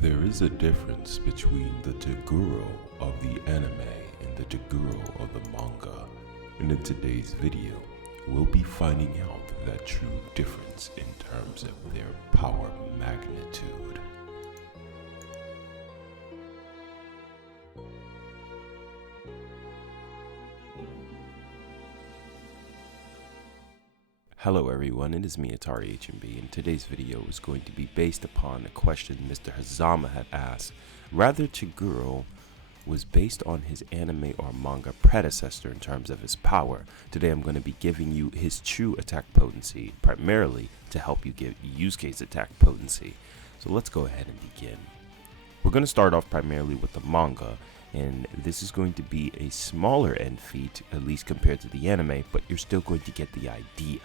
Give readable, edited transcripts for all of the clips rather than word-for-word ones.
There is a difference between the Toguro of the anime and the Toguro of the manga, and in today's video, we'll be finding out that true difference in terms of their power magnitude. Hello everyone, it is me Atari HMB, and today's video is going to be based upon a question Mr. Hazama had asked. Rather, Toguro was based on his anime or manga predecessor in terms of his power. Today I'm going to be giving you his true attack potency, primarily to help you get Yusuke's attack potency. So let's go ahead and begin. We're going to start off primarily with the manga, and this is going to be a smaller end feat, at least compared to the anime, but you're still going to get the idea.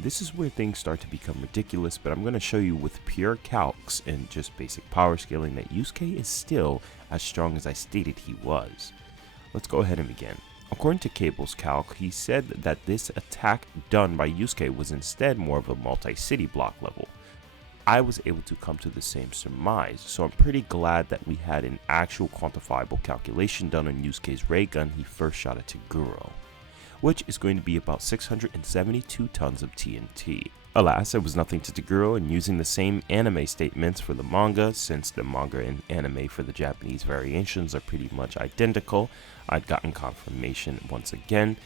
This is where things start to become ridiculous, but I'm going to show you with pure calcs and just basic power scaling that Yusuke is still as strong as I stated he was. Let's go ahead and begin. According to Cable's calc, he said that this attack done by Yusuke was instead more of a multi-city block level. I was able to come to the same surmise, so I'm pretty glad that we had an actual quantifiable calculation done on Yusuke's ray gun he first shot at Toguro, which is going to be about 672 tons of TNT. Alas, it was nothing to Toguro, and using the same anime statements for the manga, since the manga and anime for the Japanese variations are pretty much identical, I'd gotten confirmation once again.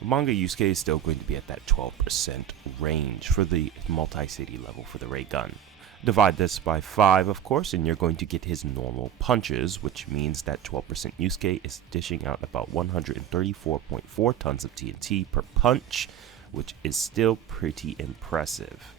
Manga Yusuke is still going to be at that 12% range for the multi-city level for the ray gun. Divide this by 5, of course, and you're going to get his normal punches, which means that 12% Yusuke is dishing out about 134.4 tons of TNT per punch, which is still pretty impressive.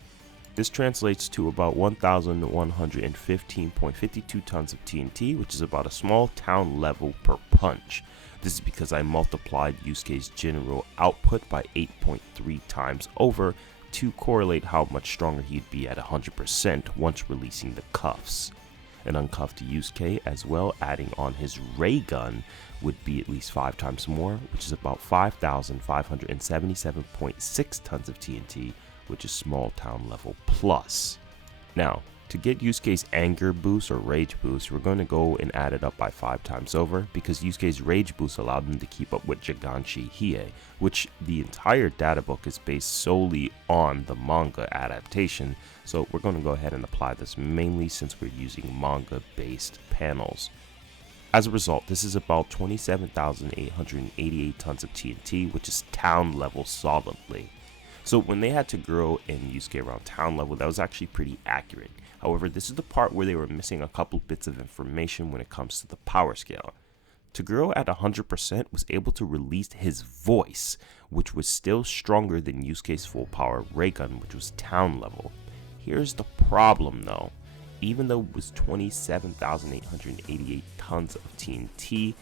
This translates to about 1,115.52 tons of TNT, which is about a small town level per punch. This is because I multiplied Yusuke's general output by 8.3 times over to correlate how much stronger he'd be at 100% once releasing the cuffs. An uncuffed Yusuke as well, adding on his ray gun, would be at least 5 times more, which is about 5,577.6 tons of TNT, which is small town level plus. Now, to get Yusuke's anger boost or rage boost, we're going to go and add it up by 5 times over, because Yusuke's rage boost allowed him to keep up with Jiganshi Hie, which the entire data book is based solely on the manga adaptation, so we're going to go ahead and apply this mainly since we're using manga based panels. As a result, this is about 27,888 tons of TNT, which is town level solidly. So when they had Toguro and Yusuke around town level, that was actually pretty accurate. However, this is the part where they were missing a couple bits of information when it comes to the power scale. Toguro at 100% was able to release his voice, which was still stronger than Yusuke's full power ray gun, which was town level. Here's the problem though. Even though it was 27,888 tons of TNT,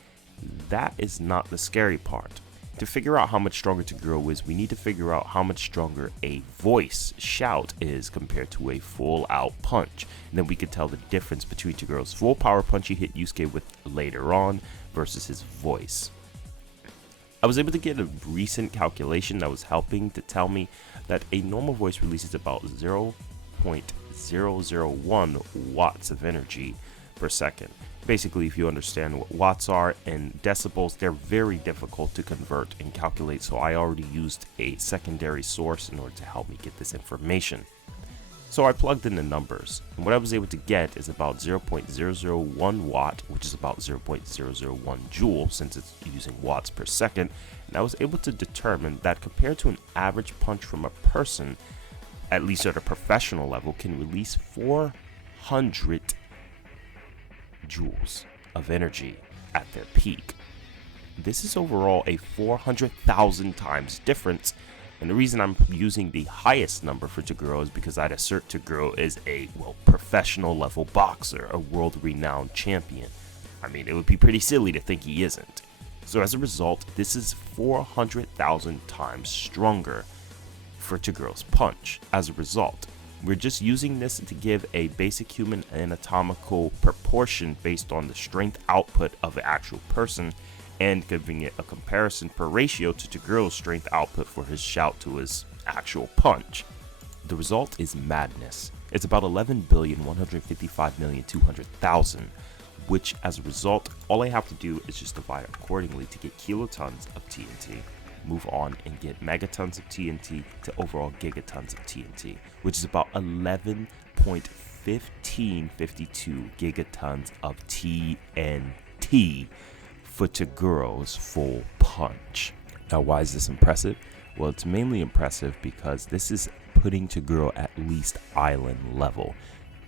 that is not the scary part. To figure out how much stronger Toguro is, we need to figure out how much stronger a voice shout is compared to a full out punch. And then we could tell the difference between Toguro's full power punch he hit Yusuke with later on versus his voice. I was able to get a recent calculation that was helping to tell me that a normal voice releases about 0.001 watts of energy per second. Basically, if you understand what watts are and decibels, they're very difficult to convert and calculate, so I already used a secondary source in order to help me get this information. So I plugged in the numbers, and what I was able to get is about 0.001 watt, which is about 0.001 joule since it's using watts per second, and I was able to determine that compared to an average punch from a person, at least at a professional level, can release 400 joules of energy at their peak. This is overall a 400,000 times difference, and the reason I'm using the highest number for Toguro is because I'd assert Toguro is a, professional level boxer, a world renowned champion. I mean, it would be pretty silly to think he isn't. So as a result, this is 400,000 times stronger for Toguro's punch. As a result, we're just using this to give a basic human anatomical proportion based on the strength output of an actual person and giving it a comparison per ratio to Toguro's strength output for his shout to his actual punch. The result is madness. It's about 11,155,200,000, which as a result, all I have to do is just divide accordingly to get kilotons of TNT, move on and get megatons of TNT to overall gigatons of TNT, which is about 11.1552 gigatons of TNT for Toguro's full punch. Now, why is this impressive? Well, it's mainly impressive because this is putting Toguro at least island level.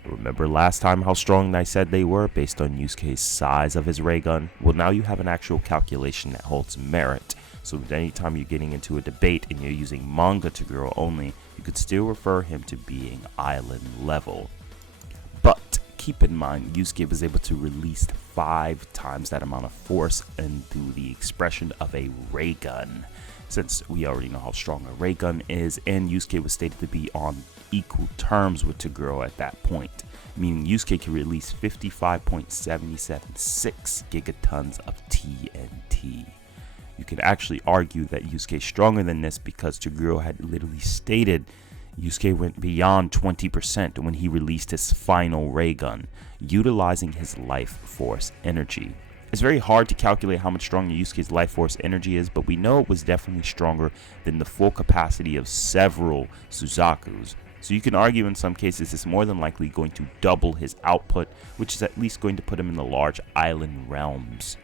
Remember last time how strong I said they were based on Yusuke's size of his ray gun? Well, now you have an actual calculation that holds merit. So anytime you're getting into a debate and you're using manga Toguro only, you could still refer him to being island level. But keep in mind, Yusuke was able to release 5 times that amount of force into the expression of a ray gun, since we already know how strong a ray gun is, and Yusuke was stated to be on equal terms with Toguro at that point, meaning Yusuke can release 55.776 gigatons of TNT. You can actually argue that Yusuke is stronger than this because Toguro had literally stated Yusuke went beyond 20% when he released his final ray gun, utilizing his life force energy. It's very hard to calculate how much stronger Yusuke's life force energy is, but we know it was definitely stronger than the full capacity of several Suzakus. So you can argue in some cases it's more than likely going to double his output, which is at least going to put him in the large island realms.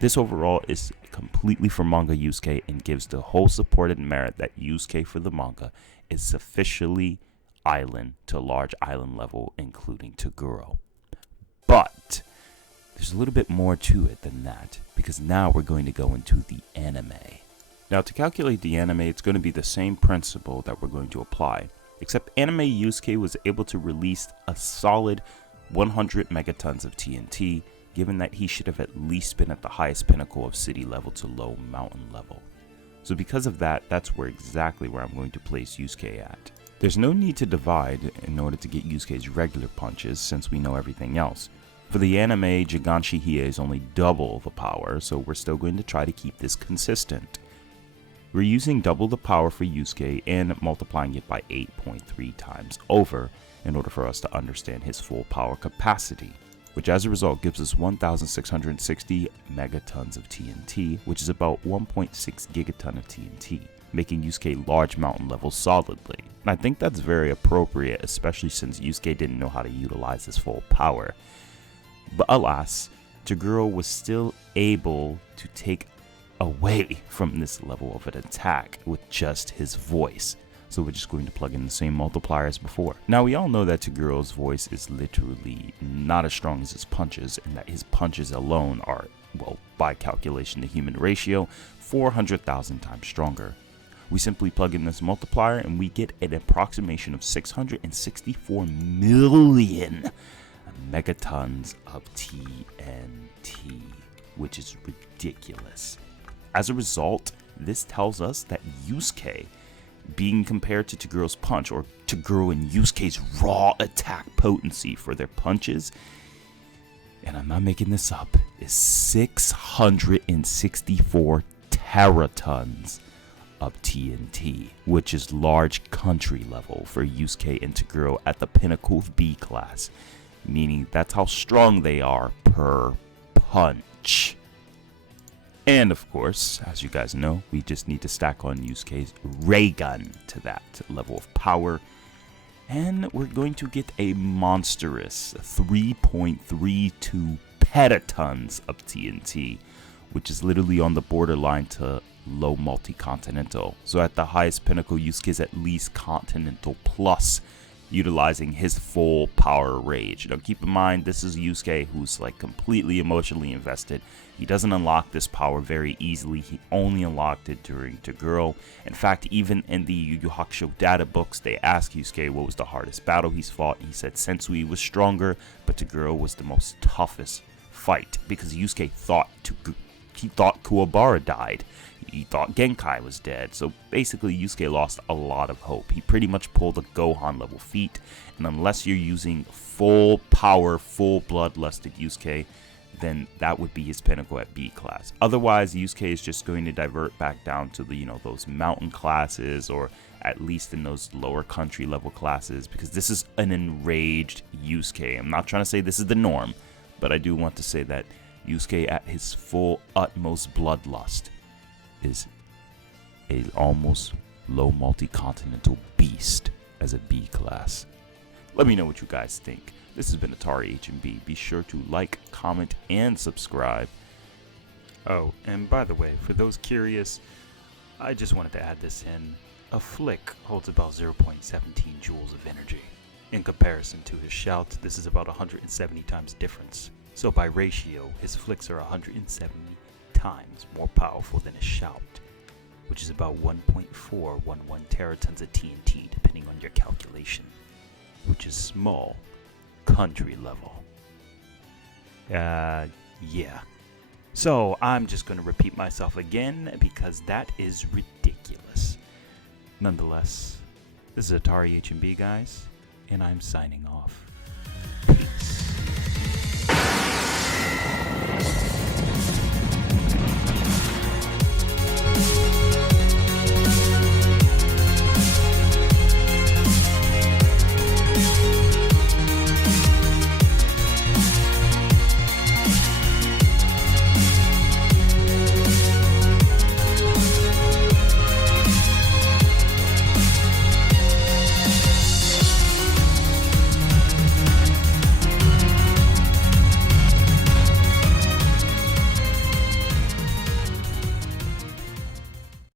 This overall is completely for manga Yusuke and gives the whole supported merit that Yusuke for the manga is sufficiently island to large island level, including Toguro. But there's a little bit more to it than that, because now we're going to go into the anime. Now, to calculate the anime, it's going to be the same principle that we're going to apply, except anime Yusuke was able to release a solid 100 megatons of TNT, given that he should have at least been at the highest pinnacle of city level to low mountain level. So because of that, that's exactly where I'm going to place Yusuke at. There's no need to divide in order to get Yusuke's regular punches, since we know everything else. For the anime, Jiganshi Hiei is only double the power, so we're still going to try to keep this consistent. We're using double the power for Yusuke and multiplying it by 8.3 times over in order for us to understand his full power capacity, which as a result gives us 1,660 megatons of TNT, which is about 1.6 gigaton of TNT, making Yusuke large mountain level solidly. And I think that's very appropriate, especially since Yusuke didn't know how to utilize his full power. But alas, Toguro was still able to take away from this level of an attack with just his voice. So we're just going to plug in the same multiplier as before. Now we all know that Toguro's voice is literally not as strong as his punches, and that his punches alone are, well, by calculation the human ratio, 400,000 times stronger. We simply plug in this multiplier and we get an approximation of 664 million megatons of TNT, which is ridiculous. As a result, this tells us that Yusuke, being compared to Toguro's punch, or Toguro and Yusuke's raw attack potency for their punches, and I'm not making this up, is 664 teratons of TNT, which is large country level for Yusuke and Toguro at the pinnacle of B class, meaning that's how strong they are per punch. And of course, as you guys know, we just need to stack on Yusuke's ray gun to that level of power, and we're going to get a monstrous 3.32 petatons of TNT, which is literally on the borderline to low multi-continental. So at the highest pinnacle, Yusuke is at least continental plus, utilizing his full power rage. Now keep in mind, this is Yusuke who's like completely emotionally invested. He doesn't unlock this power very easily. He only unlocked it during Toguro. In fact, even in the Yū Hakusho databooks, they ask Yusuke what was the hardest battle he's fought. He said Sensui was stronger, but Toguro was the most toughest fight, because Yusuke thought Kuwabara died. He thought Genkai was dead. So basically Yusuke lost a lot of hope. He pretty much pulled a Gohan level feat, and unless you're using full power, full bloodlusted Yusuke, then that would be his pinnacle at B class. Otherwise, Yusuke is just going to divert back down to the, those mountain classes, or at least in those lower country level classes, because this is an enraged Yusuke. I'm not trying to say this is the norm, but I do want to say that Yusuke at his full utmost bloodlust is a almost low multi-continental beast as a B class. Let me know what you guys think. This has been Atari H&B. Be sure to like, comment, and subscribe. Oh, and by the way, for those curious, I just wanted to add this in. A flick holds about 0.17 joules of energy. In comparison to his shout, this is about 170 times difference. So by ratio, his flicks are 170 times more powerful than his shout, which is about 1.411 teratons of TNT, depending on your calculation, which is small country level. Yeah. So I'm just going to repeat myself again because that is ridiculous. Nonetheless, this is Atari H&B, guys, and I'm signing off.